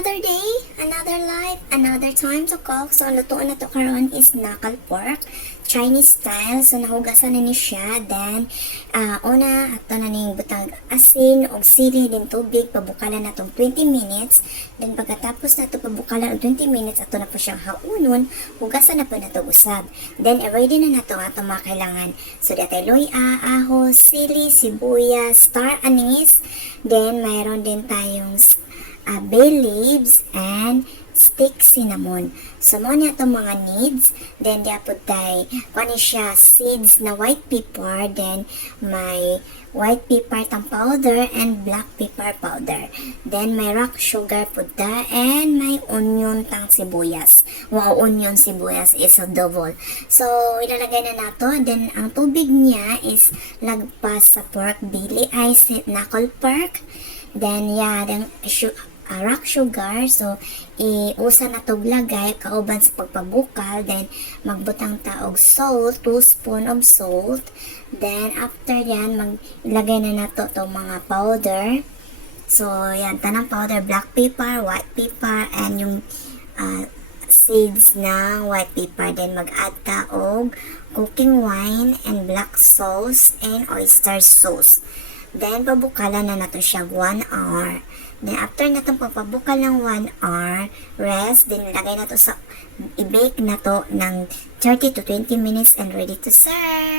Another day, another life, another time to cook. So, ang lutuan na to karon is knuckle pork, Chinese style. So, nahugasan na ni siya. Then, una, ato na ning butang asin o sili, din tubig, pabukalan na tong 20 minutes. Then, pagkatapos na to pabukalan og 20 minutes, ato na po siyang haunon, hugasan na po na to usab. Then, ready na na to ato mga kailangan. So, datay loya, ahos, sili, sibuyas, star anise. Then, mayroon din tayong bay leaves and stick cinnamon. So, mo niya itong mga needs. Then, diapod tayo, kung siya, seeds na white pepper. Then, may white pepper tang powder and black pepper powder. Then, may rock sugar puda and may onion tang sibuyas. Wow, onion sibuyas is a double. So, ilalagay na nato. Then, ang tubig niya is lagpas sa pork belly, ay knuckle pork. Then, then, rock sugar. So, iusa na to lagay kauban sa pagpabukal. Then, magbutang taog salt, 2 spoon of salt. Then, after yan, maglagay na nato to mga powder. So, yan, tanang powder, black pepper, white pepper, and yung seeds ng white pepper. Then, mag-add taog cooking wine and black sauce and oyster sauce. Then, pabukalan na nato siya 1 hour. Then, after na itong papabukal ng 1 hour, rest, then lagay na to sa, i-bake na to ng 30 to 20 minutes and ready to serve.